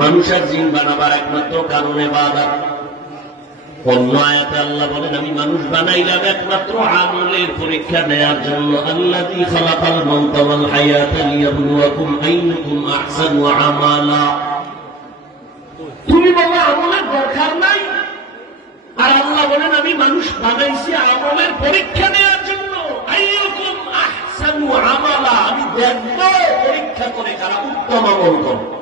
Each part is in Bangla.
মানুষের জিন বানাবার একমাত্র কারণে বাধা অন্য আয়াতে আল্লাহ বলেন, আমি মানুষ বানাইলাম একমাত্র আমলের পরীক্ষা নেয়ার জন্য। আল্লাহ খালাকাল মাউতা ওয়াল হায়াতা লিয়াবলুয়াকুম আইয়ুকুম আহসানু আমালা। তুমি বলো, আমলের দরকার নাই? আর আল্লাহ বলেন, আমি মানুষ বানাইছি আমলের পরীক্ষা নেওয়ার জন্য। আইয়ুকুম আহসানু আমালা। আমি দেখব পরীক্ষা করে কারা উত্তম আমল করে আর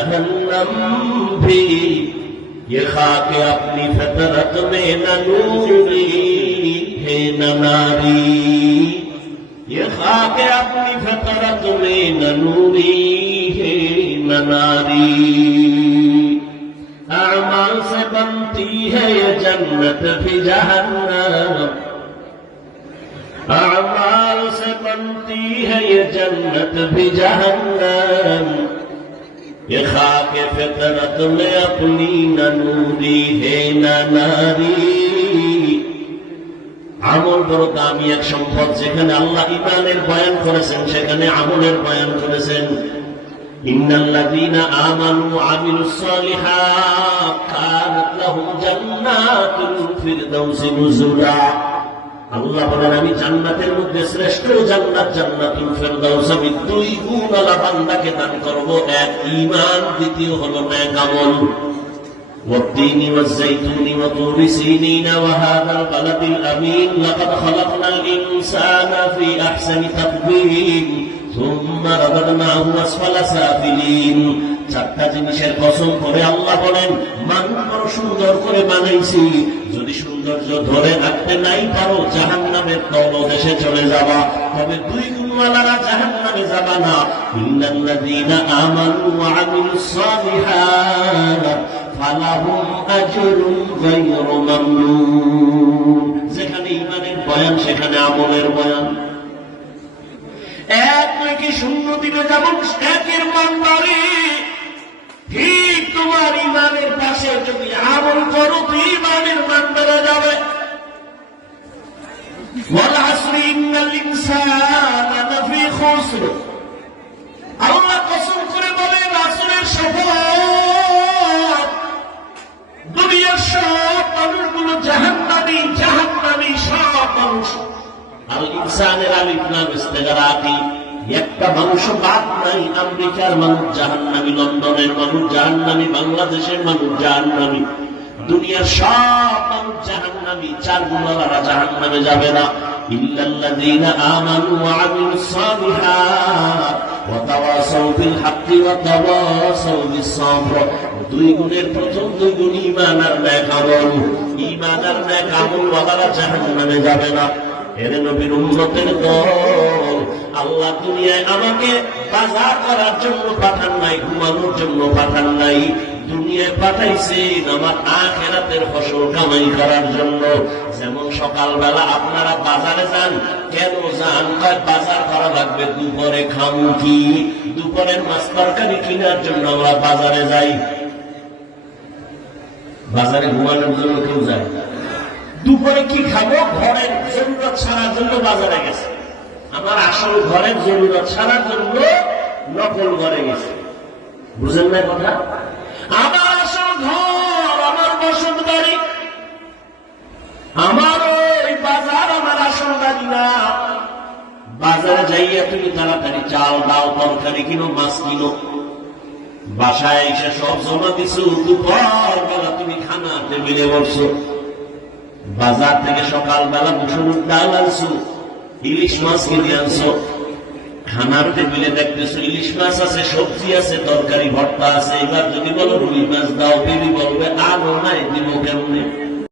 जहन्नम भी ये खाके अपनी फितरत में न नूरी है न नारी ये खाक अपनी फतरत में न नूरी है न नारी अमाल से बनती है ये जन्नत भी जहन्नम अमाल से बनती है ये जन्नत भी जहन्नम ये खाक फितरत में अपनी न नूरी है न नारी আমল বড় দামি এক সম্পদ যেখানে আল্লাহ ইমানের বয়ান করেছেন সেখানে আমলের বয়ান করেছেন ইন্নাল্লাযীনা আমানু ওয়া আমিলুস সালিহাত কানাত লাহুম জান্নাতুল ফিরদাউসি নুজুলা আল্লাহ বলেন আমি জান্নাতের মধ্যে শ্রেষ্ঠ জান্নাত জান্নাতুল ফিরদাউস আমি দুই গুণ আলা বান্দাকে দান করব এক ঈমান দ্বিতীয় হলো নেক আমল والتين والزيتون وطور سينين وهذا البلد الأمين لقد خلقنا الإنسان في أحسن تقويم জিনিসের করে মানুষ সুন্দর করে বানাইছি। যদি সৌন্দর্য ধরে রাখতে নাই পারো জাহান নামের তলদেশে চলে যাবা। তবে দুই গুণওয়ালারা জাহান নামে যাবা না। যেখানে ইমানের বয়ান, সেখানে আমলের বয়ান। নাকি শূন্য দিলে যেমন একের মান বাড়ে ঠিক তোমার ইমানের পাশে যদি আমল করো, তো ইমানের মান বেড়ে যাবে আলিফ নাম একটা মানুষ বাদ নাই, আমেরিকার মানুষ জাহান্নামী, লন্ডনের মানুষ জাহান্নামী, বাংলাদেশের মানুষ জাহান্নামী। দুনিয়ার সব মানুষ জাহান্নামী চার গুণালারা জাহান্নামে যাবে না। যাবে না। এর নবীর দল আল্লাহ দুনিয়ায় আমাকে বাজার করার জন্য পাঠান নাই, ঘুমানোর জন্য পাঠান নাই, দুনিয়ায় পাঠাইছেন আমার আখেরাতের ফসল কামাই করার জন্য। যেমন সকালবেলা আপনারা বাজারে যান, কেন যান? বাজার করা লাগবে, দুপুরে খামু কি? দুপুরের মাছ তরকারি কেনার জন্য আমরা বাজারে যাই। বাজারে ঘুমানোর জন্য কেউ যায় দুপুরে কি খাব? ঘরের জরুরত ছাড়ার জন্য বাজারে গেছে। আমার আসল ঘরের জরুরত ছাড়ার জন্য নকল ঘরে গেছে। বুঝেন না কথা? আমার আসল ঘর, আমার বসত বাড়ি। আমার ওই বাজার আমার আসল বাড়ি না। বাজারে যাইয়া তুমি তাড়াতাড়ি চাল, ডাল, তরকারি কিনো, মাছ কিনো। বাসায় এসে সব জমা দিছো, দুপুর বেলা তুমি খানা টেবিলে বসছো বাজার থেকে সকালবেলা মুসুর ডাল আনছো। ইলিশ মাছ কিনে আনছো? খানার টেবিলে দেখতেছো, ইলিশ মাছ আছে, সবজি আছে, তরকারি, ভর্তা আছে। এবার যদি বলো রুই মাছ দাও বেবি বলবে আলো নাই দিব কেমনে?